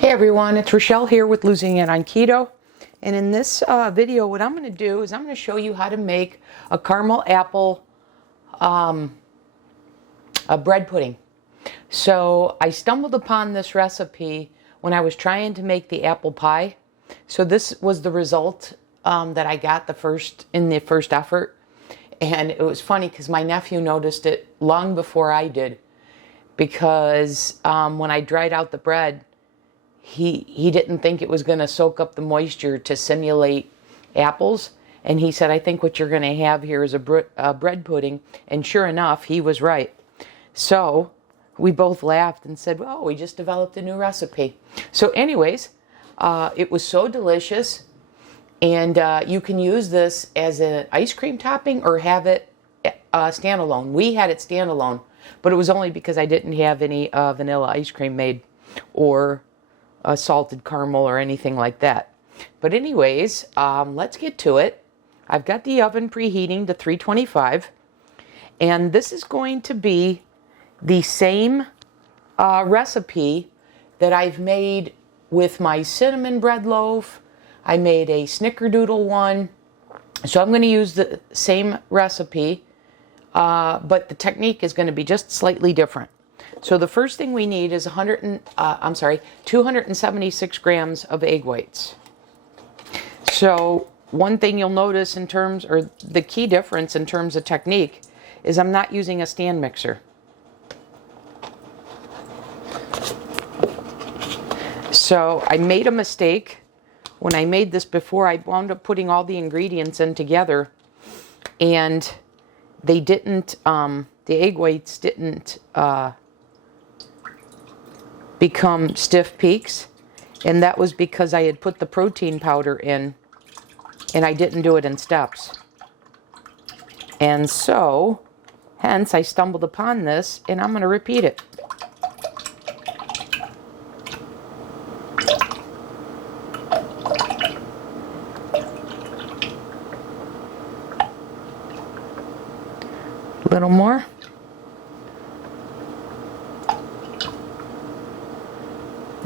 Hey everyone, it's Rochelle here with Losing It on Keto. And in this video, what I'm going to do is I'm going to show you how to make a caramel apple a bread pudding. So I stumbled upon this recipe when I was trying to make the apple pie. So this was the result that I got in the first effort. And it was funny because my nephew noticed it long before I did. Because when I dried out the bread, he didn't think it was going to soak up the moisture to simulate apples. And he said, I think what you're going to have here is a bread pudding. And sure enough, he was right. So we both laughed and said, well, we just developed a new recipe. So anyways, it was so delicious. And you can use this as an ice cream topping or have it standalone. We had it standalone, but it was only because I didn't have any vanilla ice cream made or salted caramel or anything like that. But anyways, let's get to it. I've got the oven preheating to 325, and this is going to be the same recipe that I've made with my cinnamon bread loaf. I made a snickerdoodle one, so I'm going to use the same recipe, but the technique is going to be just slightly different. So the first thing we need is 276 grams of egg whites. So one thing you'll notice in terms, or the key difference in terms of technique, is I'm not using a stand mixer. So I made a mistake. When I made this before, I wound up putting all the ingredients in together, and they didn't, the egg whites didn't become stiff peaks, and that was because I had put the protein powder in and I didn't do it in steps. And so hence I stumbled upon this, and I'm going to repeat it. A little more.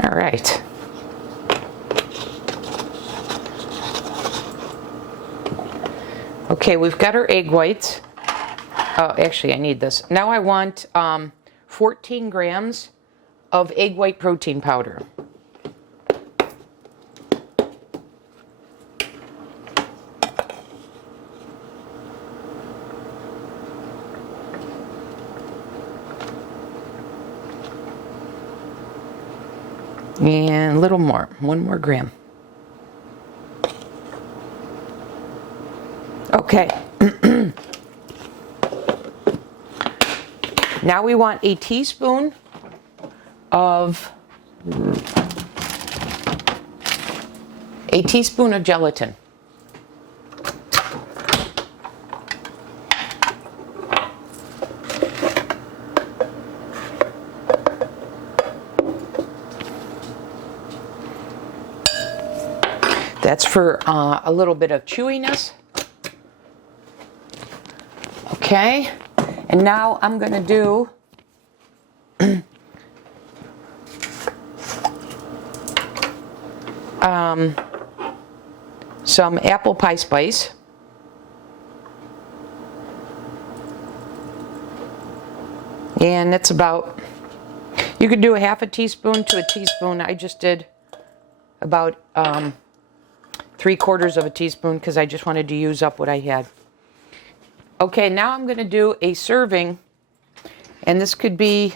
All right. Okay, we've got our egg whites. Oh, actually, I need this. Now I want 14 grams of egg white protein powder. And a little more, 1 more gram. Okay. Now we want a teaspoon of gelatin. That's for a little bit of chewiness. Okay, and now I'm going to do some apple pie spice. And it's about, you could do a half a teaspoon to a teaspoon. I just did about 3/4 of a teaspoon because I just wanted to use up what I had. Okay, now I'm going to do a serving, and this could be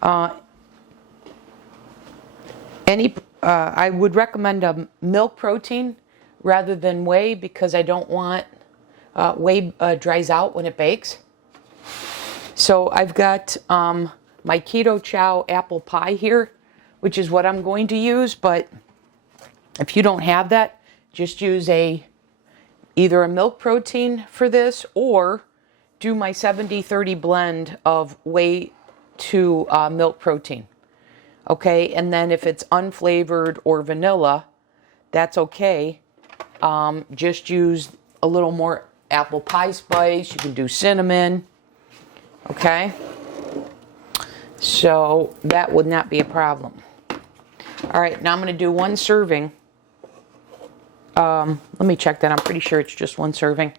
I would recommend a milk protein rather than whey, because I don't want whey dries out when it bakes. So I've got my Keto Chow apple pie here, which is what I'm going to use, but if you don't have that, just use either a milk protein for this, or do my 70-30 blend of whey to milk protein. Okay, and then if it's unflavored or vanilla, that's okay. Just use a little more apple pie spice. You can do cinnamon. Okay, so that would not be a problem. All right, now I'm going to do 1 serving. Let me check that. I'm pretty sure it's just 1 serving.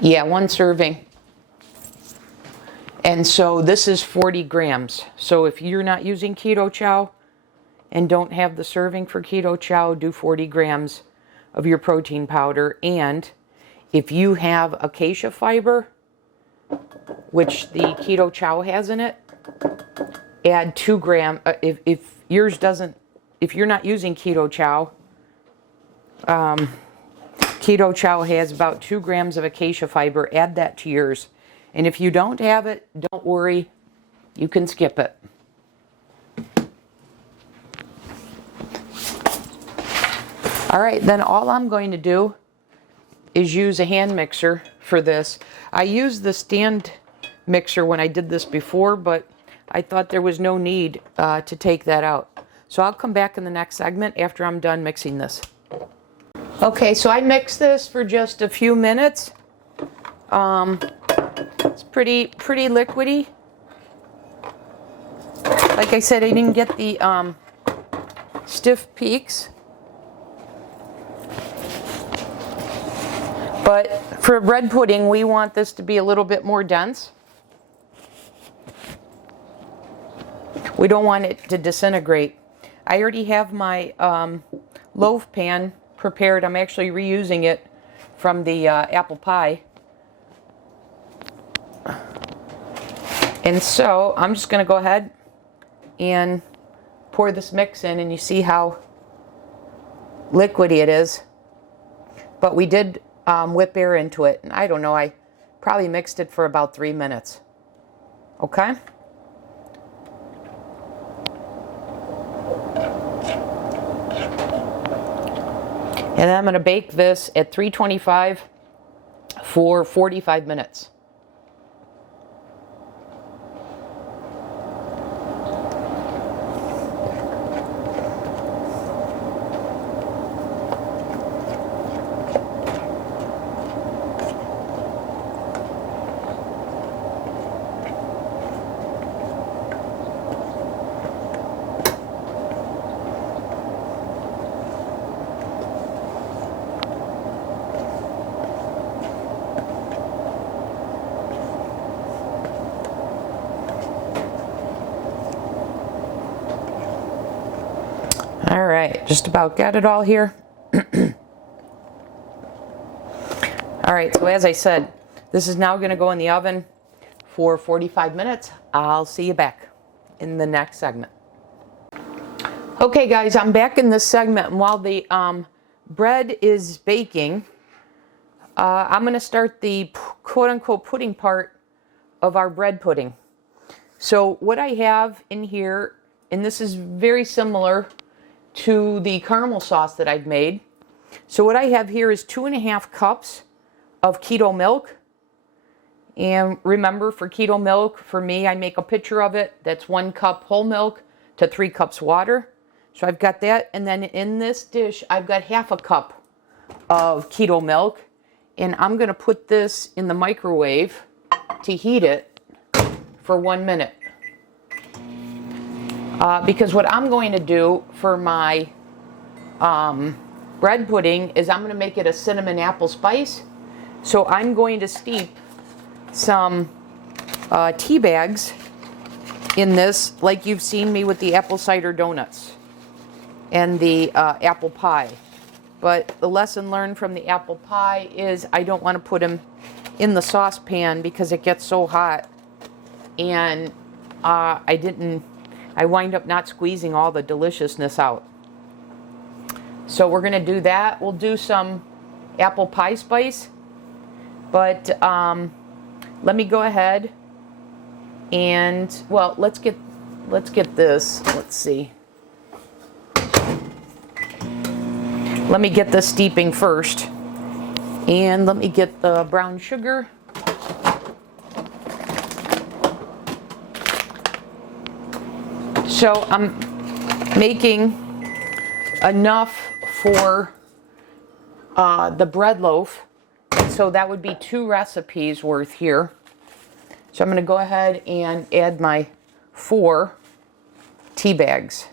Yeah, 1 serving. And so this is 40 grams. So if you're not using Keto Chow and don't have the serving for Keto Chow, do 40 grams of your protein powder. And if you have acacia fiber, which the Keto Chow has in it, add 2 grams. If yours doesn't, if you're not using Keto Chow, Keto Chow has about 2 grams of acacia fiber. Add that to yours. And if you don't have it, don't worry. You can skip it. All right, then all I'm going to do is use a hand mixer for this. I used the stand mixer when I did this before, but I thought there was no need to take that out. So I'll come back in the next segment after I'm done mixing this. Okay, so I mixed this for just a few minutes. It's pretty liquidy. Like I said, I didn't get the stiff peaks. But for bread pudding, we want this to be a little bit more dense. We don't want it to disintegrate. I already have my loaf pan prepared. I'm actually reusing it from the apple pie. And so I'm just going to go ahead and pour this mix in, and you see how liquidy it is. But we did whip air into it, and I don't know, I probably mixed it for about 3 minutes. Okay? And then I'm going to bake this at 325 for 45 minutes. All right, just about got it all here. All right, so as I said, this is now going to go in the oven for 45 minutes. I'll see you back in the next segment. Okay, guys, I'm back in this segment, and while the bread is baking, I'm going to start the quote-unquote pudding part of our bread pudding. So what I have in here, and this is very similar to the caramel sauce that I've made. So what I have here is 2.5 cups of keto milk. And remember, for keto milk, for me, I make a pitcher of it. That's 1 cup whole milk to 3 cups water. So I've got that. And then in this dish, I've got 1/2 cup of keto milk. And I'm going to put this in the microwave to heat it for 1 minute. Because what I'm going to do for my bread pudding is I'm going to make it a cinnamon apple spice. So I'm going to steep some tea bags in this, like you've seen me with the apple cider donuts and the apple pie. But the lesson learned from the apple pie is I don't want to put them in the saucepan because it gets so hot. And I wind up not squeezing all the deliciousness out. So we're going to do that. We'll do some apple pie spice. But let me go ahead and, well, let's get this. Let's see. Let me get this steeping first. And let me get the brown sugar. So I'm making enough for the bread loaf. So that would be 2 recipes worth here. So I'm going to go ahead and add my 4 tea bags.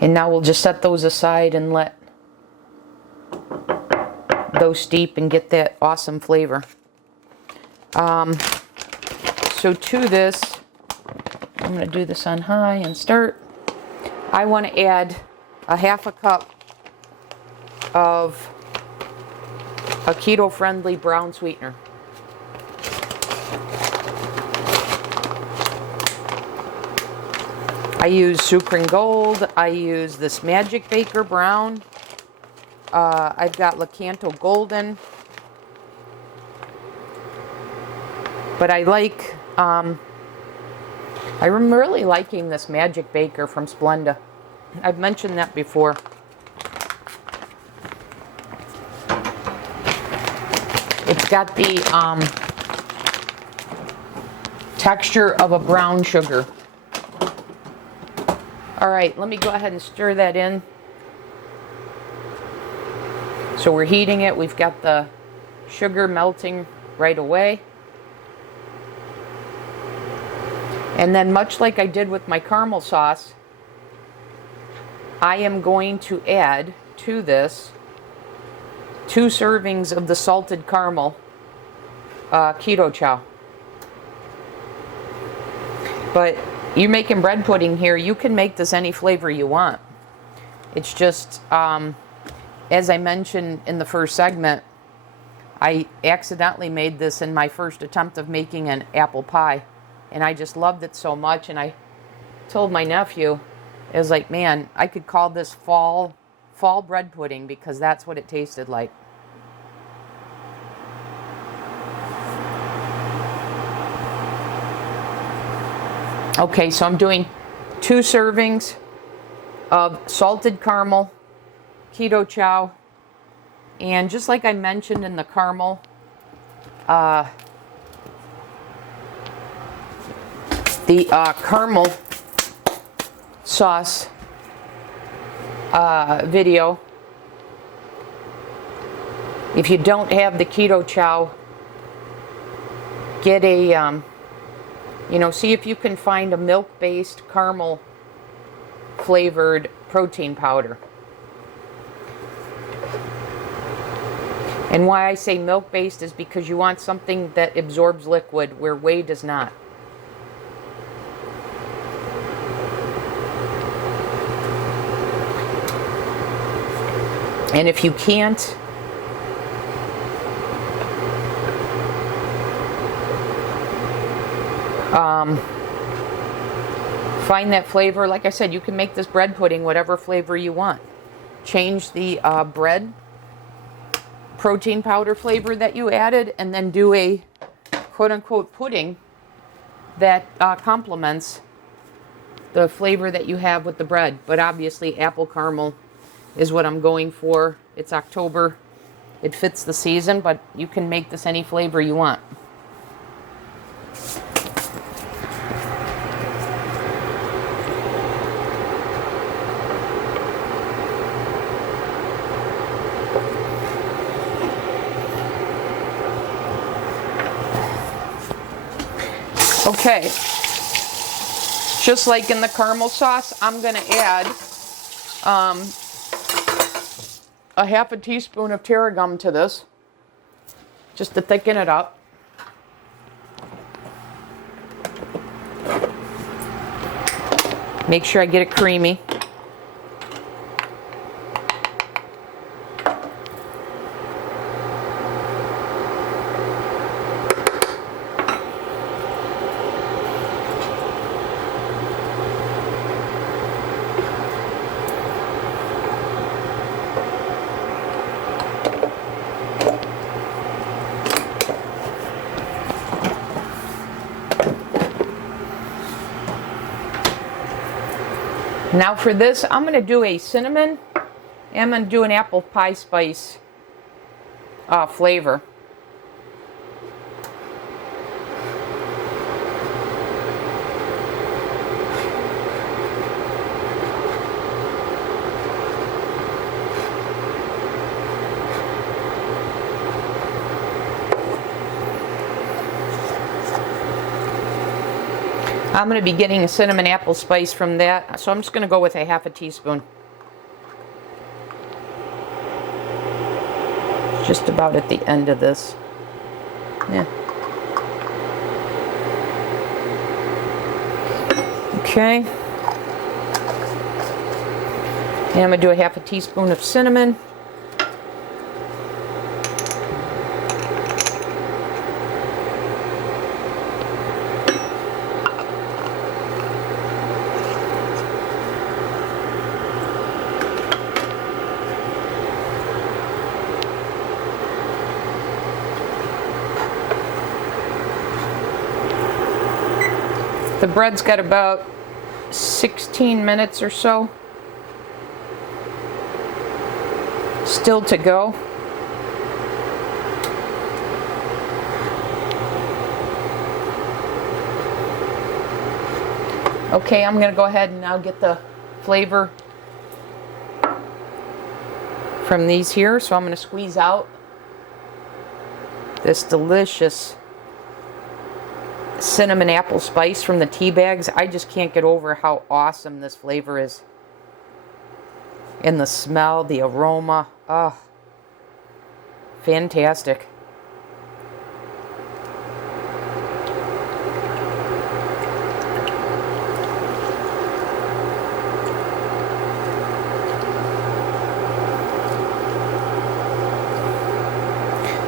And now we'll just set those aside and let those steep and get that awesome flavor. So to this, I'm going to do this on high and start. I want to add a half a cup of a keto-friendly brown sweetener. I use Sucrin Gold. I use this Magic Baker Brown. I've got Lakanto Golden. But I like, I'm really liking this Magic Baker from Splenda. I've mentioned that before. It's got the texture of a brown sugar. All right, let me go ahead and stir that in. So we're heating it. We've got the sugar melting right away. And then much like I did with my caramel sauce, I am going to add to this 2 servings of the salted caramel keto chow. But you're making bread pudding here, you can make this any flavor you want. It's just, as I mentioned in the first segment, I accidentally made this in my first attempt of making an apple pie. And I just loved it so much. And I told my nephew, it was like, man, I could call this fall bread pudding because that's what it tasted like. Okay, so I'm doing 2 servings of salted caramel keto chow, and just like I mentioned in the caramel, the caramel sauce video, if you don't have the keto chow, get a see if you can find a milk-based caramel flavored protein powder. And why I say milk-based is because you want something that absorbs liquid where whey does not. And if you can't find that flavor, like I said, you can make this bread pudding whatever flavor you want. Change the bread protein powder flavor that you added, and then do a quote-unquote pudding that complements the flavor that you have with the bread. But obviously apple caramel is what I'm going for. It's October. It fits the season, but you can make this any flavor you want. Okay, just like in the caramel sauce, I'm going to add a half a teaspoon of tarragon to this, just to thicken it up. Make sure I get it creamy. Now for this, I'm going to do a cinnamon, and I'm going to do an apple pie spice flavor. I'm going to be getting a cinnamon apple spice from that, so I'm just going to go with a half a teaspoon. Just about at the end of this. Yeah. Okay. And I'm going to do a half a teaspoon of cinnamon. The bread's got about 16 minutes or so still to go. Okay, I'm going to go ahead and now get the flavor from these here. So I'm going to squeeze out this delicious cinnamon apple spice from the tea bags. I just can't get over how awesome this flavor is. And the smell, the aroma, oh, fantastic.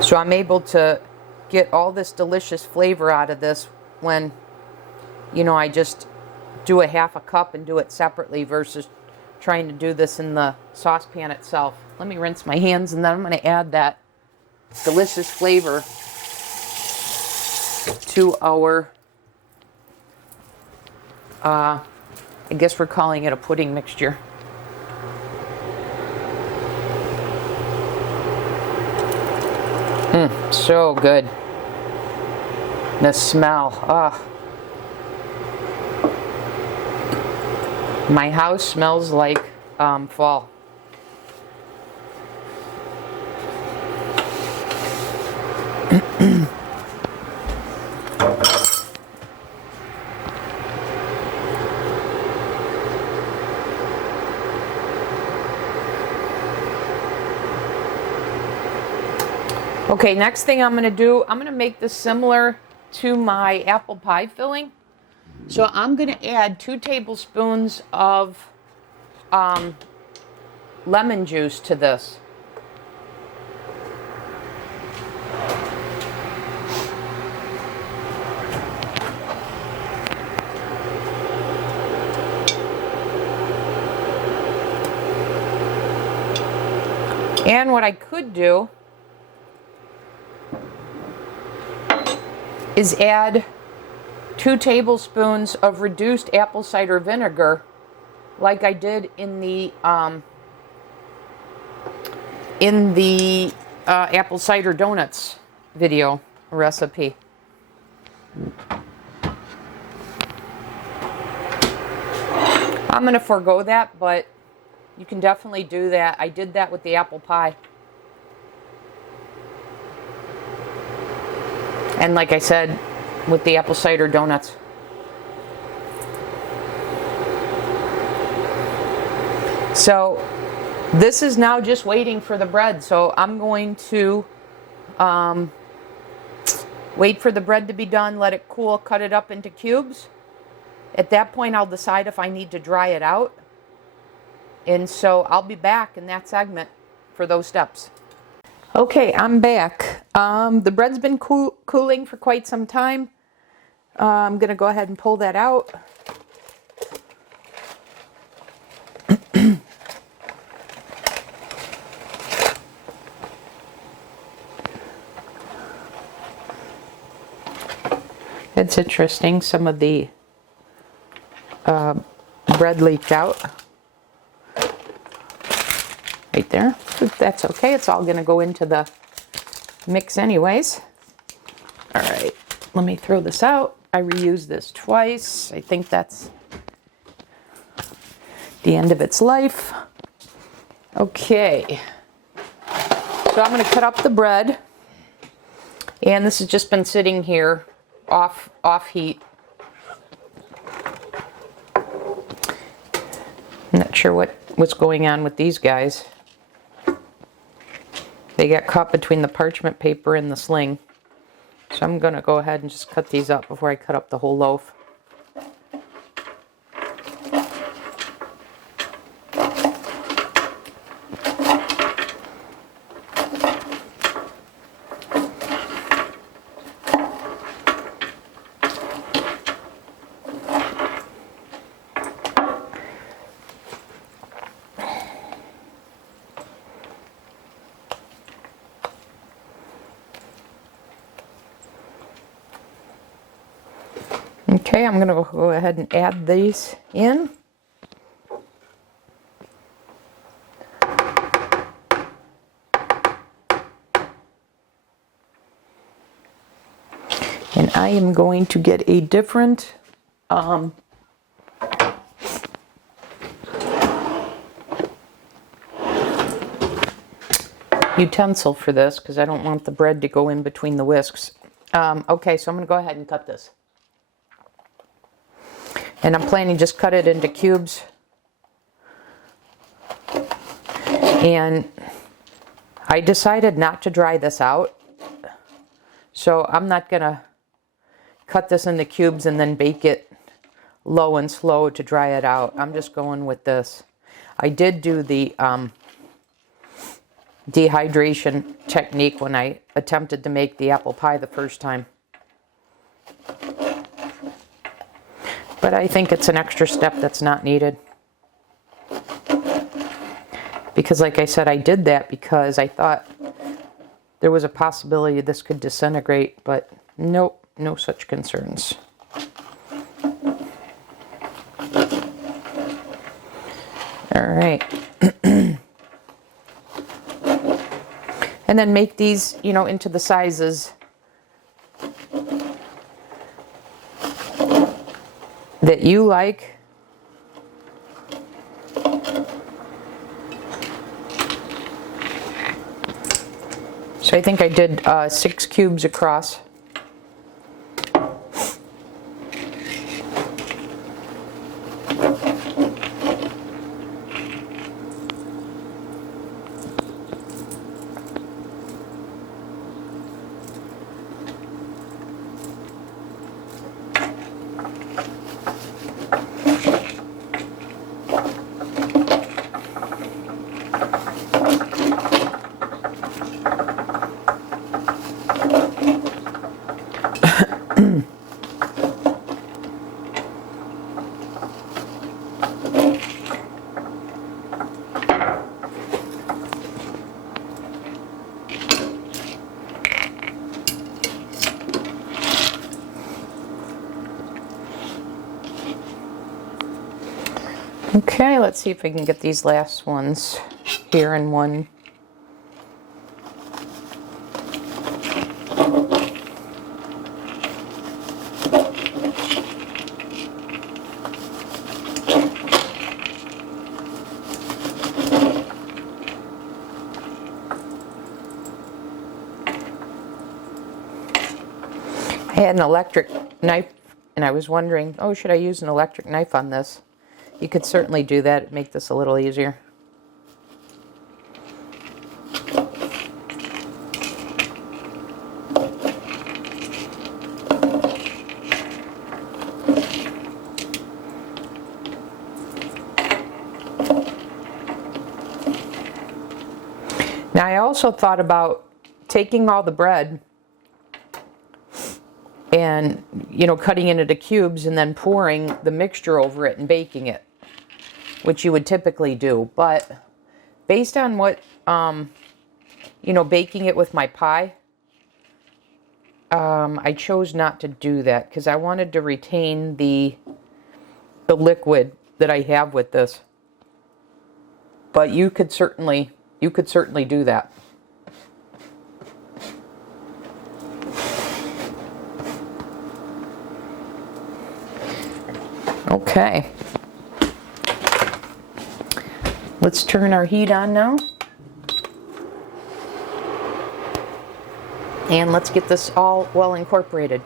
So I'm able to get all this delicious flavor out of this when, you know, I just do a half a cup and do it separately versus trying to do this in the saucepan itself. Let me rinse my hands and then I'm going to add that delicious flavor to our, I guess we're calling it a pudding mixture. So good. The smell, my house smells like fall. Okay, next thing I'm going to do, I'm going to make this similar to my apple pie filling. So I'm going to add 2 tablespoons of lemon juice to this. And what I could do is add 2 tablespoons of reduced apple cider vinegar, like I did in the apple cider donuts video recipe. I'm going to forego that, but you can definitely do that. I did that with the apple pie. And like I said, with the apple cider donuts. So this is now just waiting for the bread. So I'm going to wait for the bread to be done, let it cool, cut it up into cubes. At that point, I'll decide if I need to dry it out. And so I'll be back in that segment for those steps. Okay, I'm back. The bread's been cooling for quite some time. I'm going to go ahead and pull that out. It's interesting, some of the bread leaked out. Right there. That's okay. It's all going to go into the mix anyways. All right. Let me throw this out. I reused this twice. I think that's the end of its life. Okay. So I'm going to cut up the bread. And this has just been sitting here off heat Not sure what's going on with these guys. They got caught between the parchment paper and the sling. So I'm going to go ahead and just cut these up before I cut up the whole loaf. Okay, I'm going to go ahead and add these in. And I am going to get a different utensil for this because I don't want the bread to go in between the whisks. Okay, so I'm going to go ahead and cut this. And I'm planning to just cut it into cubes. And I decided not to dry this out. So I'm not going to cut this into cubes and then bake it low and slow to dry it out. I'm just going with this. I did do the dehydration technique when I attempted to make the apple pie the first time. But I think it's an extra step that's not needed. Because like I said, I did that because I thought there was a possibility this could disintegrate, but nope, no such concerns. All right. And then make these, into the sizes that you like. So I think I did 6 cubes across. Okay, let's see if we can get these last ones here in one. I had an electric knife and I was wondering, oh, should I use an electric knife on this? You could certainly do that, make this a little easier. Now I also thought about taking all the bread and, cutting it into cubes and then pouring the mixture over it and baking it, which you would typically do. But based on what, baking it with my pie, I chose not to do that because I wanted to retain the liquid that I have with this. But you could certainly do that. Okay, let's turn our heat on now. And let's get this all well incorporated.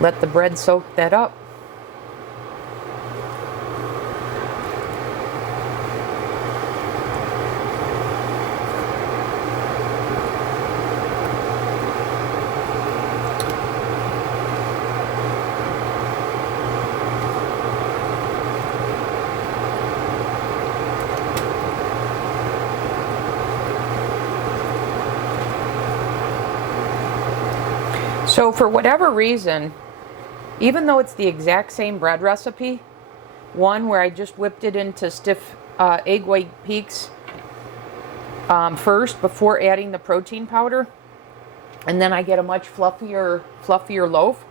Let the bread soak that up. So for whatever reason, even though it's the exact same bread recipe, one where I just whipped it into stiff egg white peaks first before adding the protein powder, and then I get a much fluffier loaf,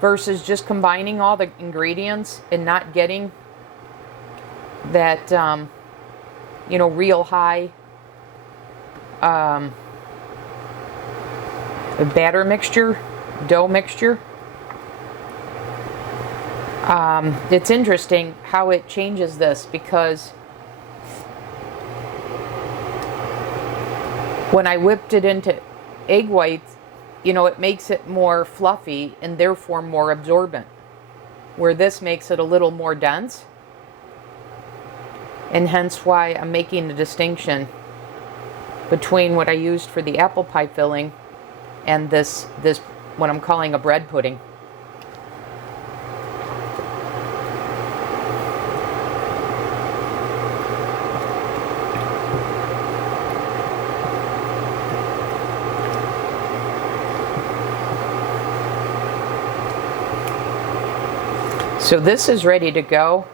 versus just combining all the ingredients and not getting that real high batter mixture, dough mixture. It's interesting how it changes this, because when I whipped it into egg whites, it makes it more fluffy and therefore more absorbent, where this makes it a little more dense, and hence why I'm making the distinction between what I used for the apple pie filling and this what I'm calling a bread pudding. So this is ready to go.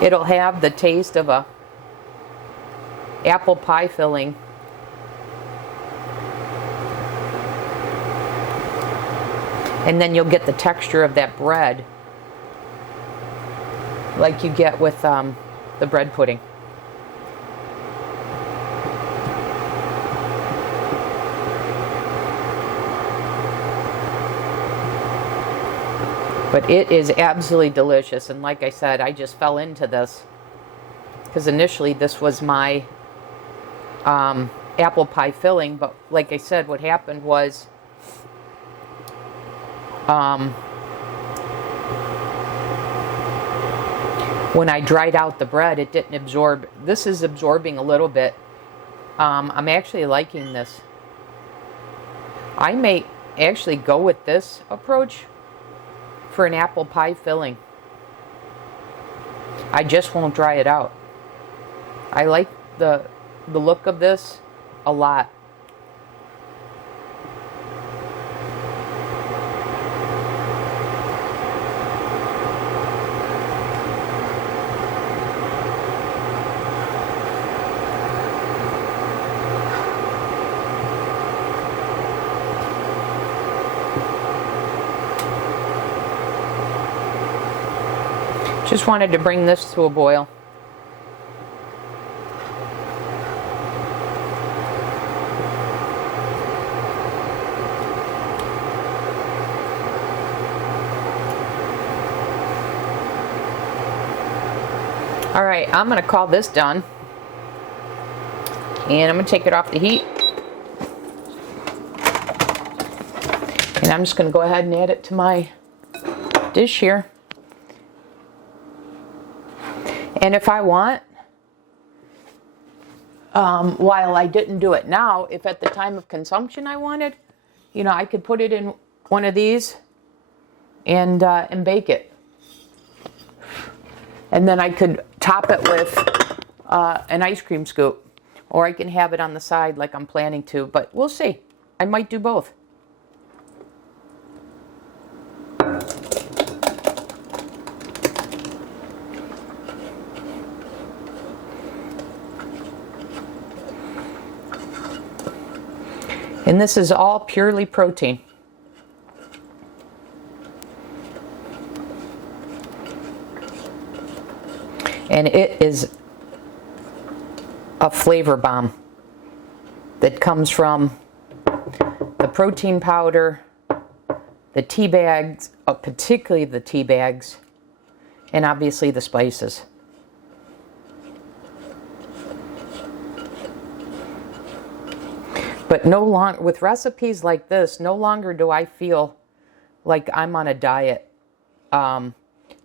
It'll have the taste of a apple pie filling. And then you'll get the texture of that bread like you get with the bread pudding. But it is absolutely delicious, and like I said, I just fell into this because initially this was my apple pie filling, but like I said, what happened was when I dried out the bread, it didn't absorb. This is absorbing a little bit. I'm actually liking this. I may actually go with this approach for an apple pie filling. I just won't dry it out. I like the look of this a lot. Just wanted to bring this to a boil. All right, I'm going to call this done. And I'm going to take it off the heat. And I'm just going to go ahead and add it to my dish here. And if I want, while I didn't do it now, if at the time of consumption I wanted, I could put it in one of these and bake it. And then I could top it with an ice cream scoop, or I can have it on the side like I'm planning to, but we'll see. I might do both. And this is all purely protein. And it is a flavor bomb that comes from the protein powder, the tea bags, particularly the tea bags, and obviously the spices. But no longer, with recipes like this, no longer do I feel like I'm on a diet.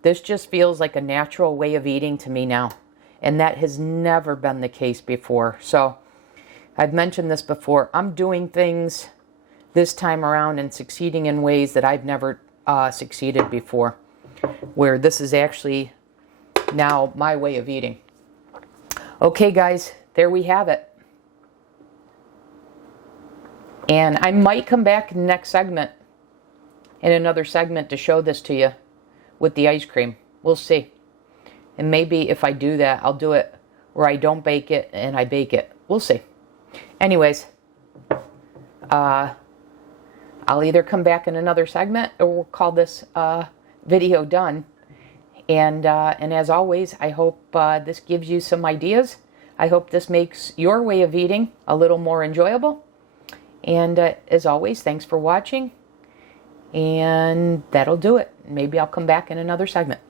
This just feels like a natural way of eating to me now. And that has never been the case before. So I've mentioned this before. I'm doing things this time around and succeeding in ways that I've never succeeded before. Where this is actually now my way of eating. Okay guys, there we have it. And I might come back in the next segment, in another segment, to show this to you with the ice cream. We'll see. And maybe if I do that, I'll do it where I don't bake it and I bake it. We'll see. Anyways, I'll either come back in another segment or we'll call this video done. And as always, I hope this gives you some ideas. I hope this makes your way of eating a little more enjoyable. And as always, thanks for watching. And that'll do it. Maybe I'll come back in another segment.